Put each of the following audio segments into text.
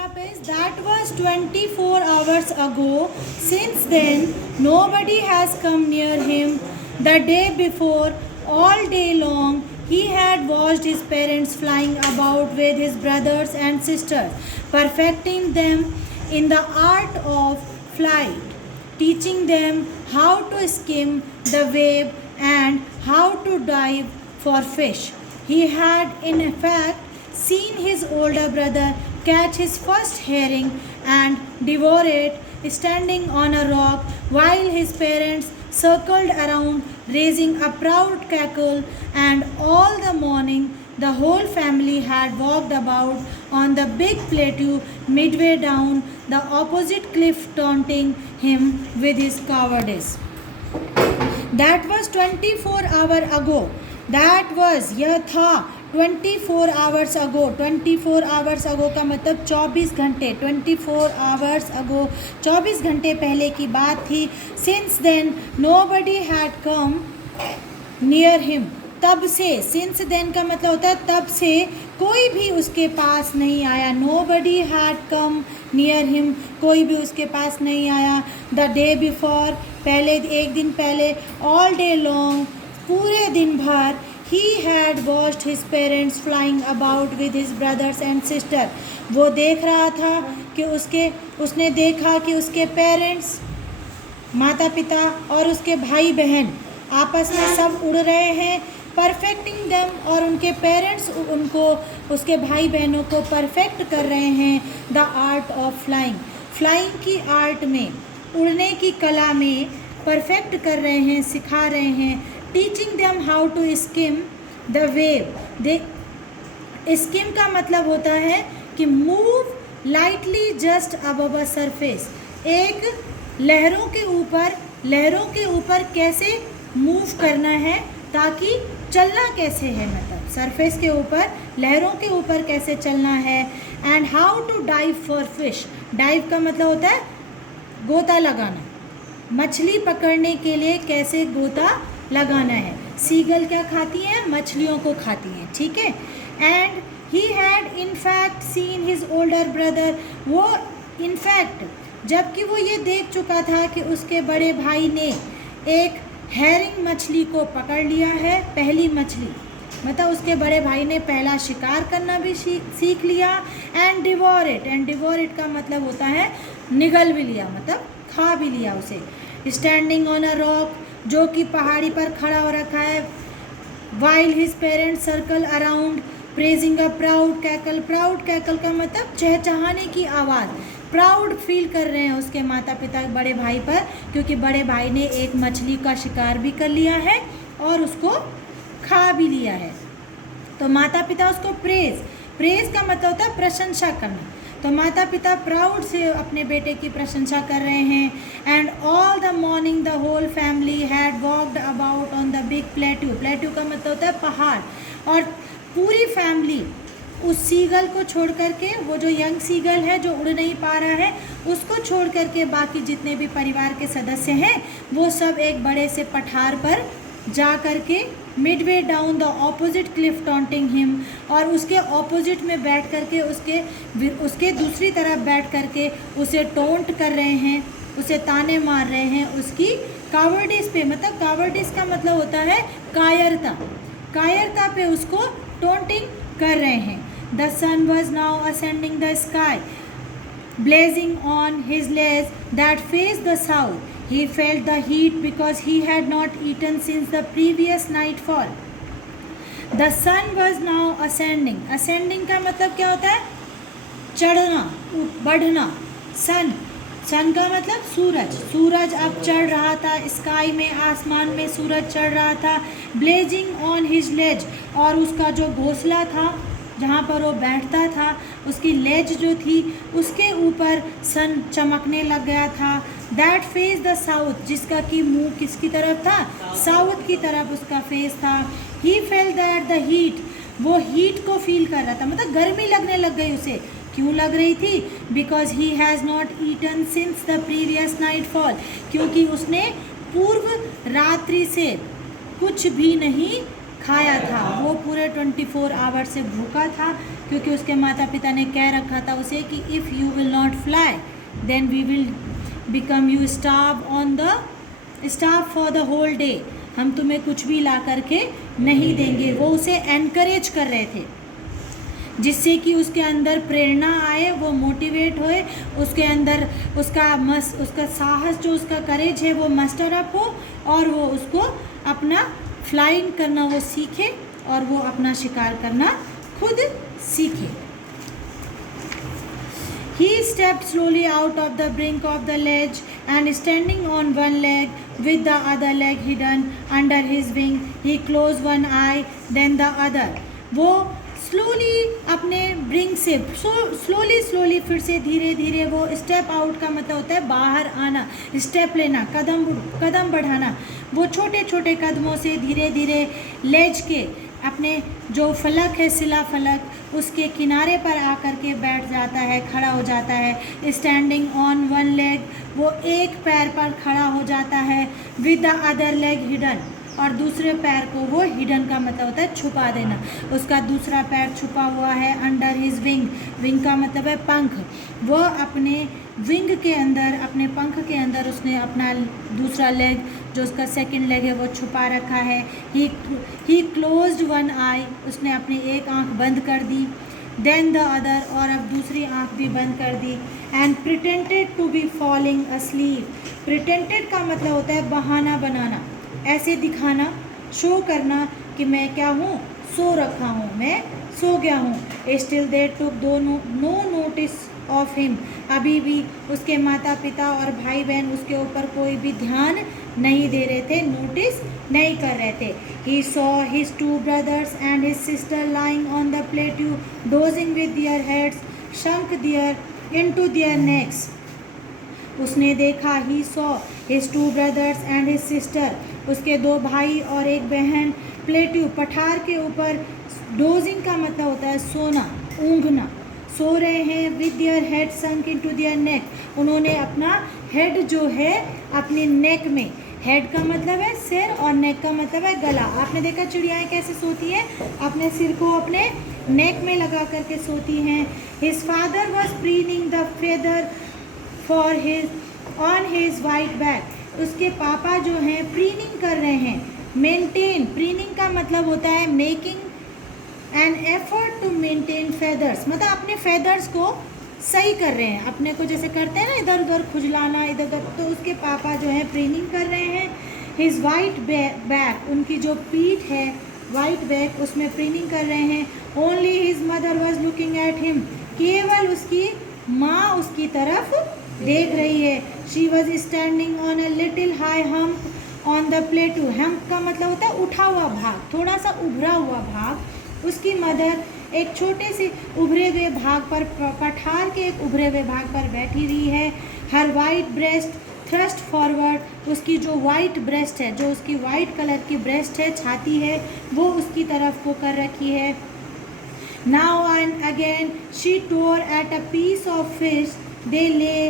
up is that was 24 hours ago. Since then, nobody has come near him. The day before, all day long, he had watched his parents flying about with his brothers and sisters, perfecting them in the art of flight, teaching them how to skim the wave and how to dive for fish. He had, in fact, seen his older brother catch his first herring and devour it standing on a rock while his parents circled around raising a proud cackle, and all the morning the whole family had walked about on the big plateau midway down the opposite cliff, taunting him with his cowardice. That was 24 hour ago. That was यह था 24 hours ago. 24 hours ago का मतलब 24 घंटे. 24 hours ago 24 घंटे पहले की बात थी. Since then nobody had come near him. तब से, since then का मतलब होता है तब से कोई भी उसके पास नहीं आया. Nobody had come near him. कोई भी उसके पास नहीं आया. The day before, पहले एक दिन पहले, all day long, पूरे दिन भर, he had watched his parents flying about with his brothers and sister. वो देख रहा था कि उसने देखा कि उसके पेरेंट्स, माता पिता और उसके भाई बहन आपस में सब उड़ रहे हैं, परफेक्टिंग देम, और उनके पेरेंट्स उनको, उसके भाई बहनों को परफेक्ट कर रहे हैं the art of flying. Flying की आर्ट में, उड़ने की कला में परफेक्ट कर रहे हैं, सिखा रहे हैं. Teaching them how to skim the wave. Skim का मतलब होता है कि move lightly just above a surface. एक लहरों के ऊपर कैसे मूव करना है, ताकि चलना कैसे है, मतलब सरफेस के ऊपर, लहरों के ऊपर कैसे चलना है. And how to dive for fish. Dive का मतलब होता है गोता लगाना. मछली पकड़ने के लिए कैसे गोता लगाना है. सीगल क्या खाती हैं, मछलियों को खाती हैं, ठीक है. And he had in fact seen his older brother. वो इनफैक्ट, जबकि वो ये देख चुका था कि उसके बड़े भाई ने एक हेरिंग मछली को पकड़ लिया है. पहली मछली मतलब उसके बड़े भाई ने पहला शिकार करना भी सीख लिया. एंड डिवोर इट का मतलब होता है निगल भी लिया, मतलब खा भी लिया उसे. स्टैंडिंग ऑन अ रॉक, जो कि पहाड़ी पर खड़ा हो रखा है. While his parents circle around praising a proud cackle. Proud cackle का मतलब चहचहाने की आवाज़. प्राउड फील कर रहे हैं उसके माता पिता बड़े भाई पर, क्योंकि बड़े भाई ने एक मछली का शिकार भी कर लिया है और उसको खा भी लिया है. तो माता पिता उसको प्रेज का मतलब होता है प्रशंसा करना. तो माता पिता प्राउड से अपने बेटे की प्रशंसा कर रहे हैं. And all the morning the whole family had walked about on the big plateau. Plateau का मतलब होता है पहाड़. और पूरी फैमिली उस सीगल को छोड़ करके, वो जो यंग सीगल है जो उड़ नहीं पा रहा है, उसको छोड़ करके बाकी जितने भी परिवार के सदस्य हैं वो सब एक बड़े से पठार पर जा करके Midway down the opposite Cliff, taunting him, और उसके ऑपोजिट में बैठ करके, उसके दूसरी तरफ बैठ करके उसे टोंट कर रहे हैं, उसे ताने मार रहे हैं उसकी कावर्डिस पे. मतलब कावर्डिस का मतलब होता है कायरता पे उसको टोंटिंग कर रहे हैं. The sun was now ascending the sky, blazing on his legs that faced the south. He felt the heat because he had not eaten since the previous nightfall. The sun was now ascending. Ascending का मतलब क्या होता है, चढ़ना, बढ़ना. सन का मतलब सूरज अब चढ़ रहा था. स्काई में, आसमान में सूरज चढ़ रहा था. ब्लेजिंग ऑन हिज लेज, और उसका जो घोंसला था जहाँ पर वो बैठता था, उसकी लेज जो थी उसके ऊपर सन चमकने लग गया था. दैट फेस द साउथ, जिसका कि मुंह किसकी तरफ था, साउथ की तरफ उसका फेस था. ही फेल दैट द हीट, वो हीट को फील कर रहा था, मतलब गर्मी लगने लग गई उसे. क्यों लग रही थी, because he has not eaten since the previous night fall, क्योंकि उसने पूर्व रात्रि से कुछ भी नहीं खाया था। वो पूरे 24 आवर से भूखा था, क्योंकि उसके माता पिता ने कह रखा था उसे कि if you will not fly then we will become you starve for the whole day. हम तुम्हें कुछ भी ला करके नहीं देंगे। वो उसे एनकरेज कर रहे थे, जिससे कि उसके अंदर प्रेरणा आए, वो मोटिवेट होए, उसके अंदर उसका साहस, जो उसका करेज है वो मस्टर अप हो, और वो उसको अपना फ्लाइंग करना वो सीखे, और वो अपना शिकार करना खुद सीखे। He stepped slowly out of the brink of the ledge and standing on one leg with the other leg hidden under his wing, he closed one eye then the other. वो स्लोली अपने brink से slowly फिर से धीरे धीरे वो step out का मतलब होता है बाहर आना, स्टेप लेना, कदम बढ़ाना। वो छोटे छोटे कदमों से धीरे धीरे लेज के अपने जो फलक है, शिला फलक, उसके किनारे पर आकर के बैठ जाता है, खड़ा हो जाता है। स्टैंडिंग ऑन वन लेग, वो एक पैर पर खड़ा हो जाता है। With the other leg hidden, और दूसरे पैर को वो हिडन का मतलब होता है छुपा देना। उसका दूसरा पैर छुपा हुआ है अंडर हिज विंग। विंग का मतलब है पंख। वो अपने विंग के अंदर, अपने पंख के अंदर उसने अपना दूसरा लेग, जो उसका सेकंड लेग है, वो छुपा रखा है। ही क्लोज्ड वन आई, उसने अपनी एक आंख बंद कर दी। देन द अदर, और अब दूसरी आंख भी बंद कर दी। And pretended to be falling asleep. Pretended का मतलब होता है बहाना बनाना, ऐसे दिखाना, शो करना कि मैं क्या हूँ, सो रखा हूँ, मैं सो गया हूँ। Still they took no notice of him. अभी भी उसके माता पिता और भाई बहन उसके ऊपर कोई भी ध्यान नहीं दे रहे थे, नोटिस नहीं कर रहे थे। He saw his two brothers and his sister lying on the plateau dozing with their heads sunk their into their necks. उसने देखा, he saw his two brothers and his sister, उसके दो भाई और एक बहन, प्लेट्यू पठार के ऊपर, डोजिंग का मतलब होता है सोना, ऊँघना, सो रहे हैं। With their head sunk into their neck, उन्होंने अपना हेड जो है अपने नेक में, हेड का मतलब है सिर और नेक का मतलब है गला। आपने देखा चिड़ियाएँ कैसे सोती हैं, अपने सिर को अपने नेक में लगा करके सोती हैं। His father was preening the feather for on his white back, उसके पापा जो हैं प्रीनिंग कर रहे हैं। मेंटेन, प्रीनिंग का मतलब होता है making an effort to maintain feathers, मतलब अपने फेदर्स को सही कर रहे हैं, अपने को जैसे करते हैं ना इधर उधर खुजलाना, इधर उधर, तो उसके पापा जो है प्रीनिंग कर रहे हैं। हिज वाइट बैक, उनकी जो पीठ है वाइट बैक, उसमें प्रीनिंग कर रहे हैं। Only his mother was looking at him, केवल उसकी माँ उसकी तरफ देख रही है। She was standing on a little high hump on the प्लेटू। Hump का मतलब होता है उठा हुआ भाग, थोड़ा सा उभरा हुआ भाग। उसकी मदर एक छोटे से उभरे हुए भाग पर, पठार के एक उभरे हुए भाग पर बैठी हुई है। हर वाइट ब्रेस्ट थ्रस्ट फॉरवर्ड, उसकी जो वाइट ब्रेस्ट है, जो उसकी वाइट कलर की ब्रेस्ट है, छाती है, वो उसकी तरफ को कर रखी है। Now and again she tore at a piece of fish they lay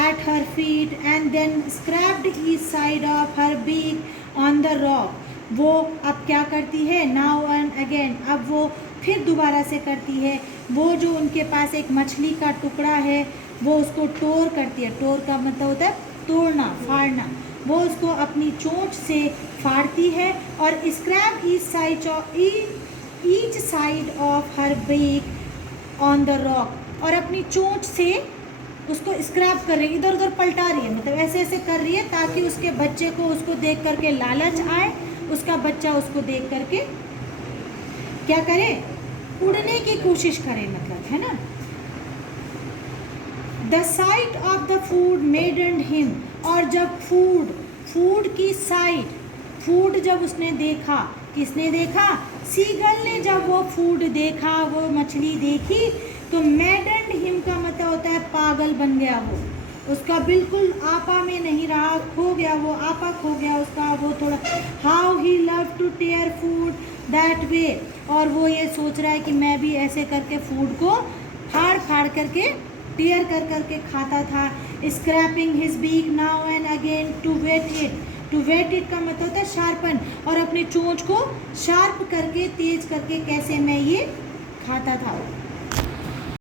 at her feet and then scraped each side of her beak on the rock. वो अब क्या करती है, now and again, अब वो फिर दोबारा से करती है। वो जो उनके पास एक मछली का टुकड़ा है, वो उसको टोर करती है। टोर का मतलब होता है तोड़ना, फाड़ना। वो उसको अपनी चोंच से फाड़ती है और scrape each side of her beak on the rock, और अपनी चोंच से उसको स्क्रैप कर रही है, इधर उधर पलटा रही है, मतलब ऐसे ऐसे कर रही है ताकि उसके बच्चे को उसको देख करके लालच आए, उसका बच्चा उसको देख करके क्या करे, उड़ने की कोशिश करे, मतलब है ना। The sight of the food maddened him, और जब फूड की साइट, फूड जब उसने देखा, किसने देखा, सीगल ने जब वो फूड देखा, वो मछली देखी, तो मैडेंड हिम का मतलब होता है पागल बन गया। वो उसका बिल्कुल आपा में नहीं रहा, खो गया, वो आपा खो गया उसका। वो थोड़ा how he love to tear food that way, और वो ये सोच रहा है कि मैं भी ऐसे करके फूड को फाड़ फाड़ करके, टेयर कर करके खाता था। Scraping his beak now and again to whet it, to whet it का मतलब होता है शार्पन, और अपनी चोंच को शार्प करके, तेज करके कैसे मैं ये खाता था।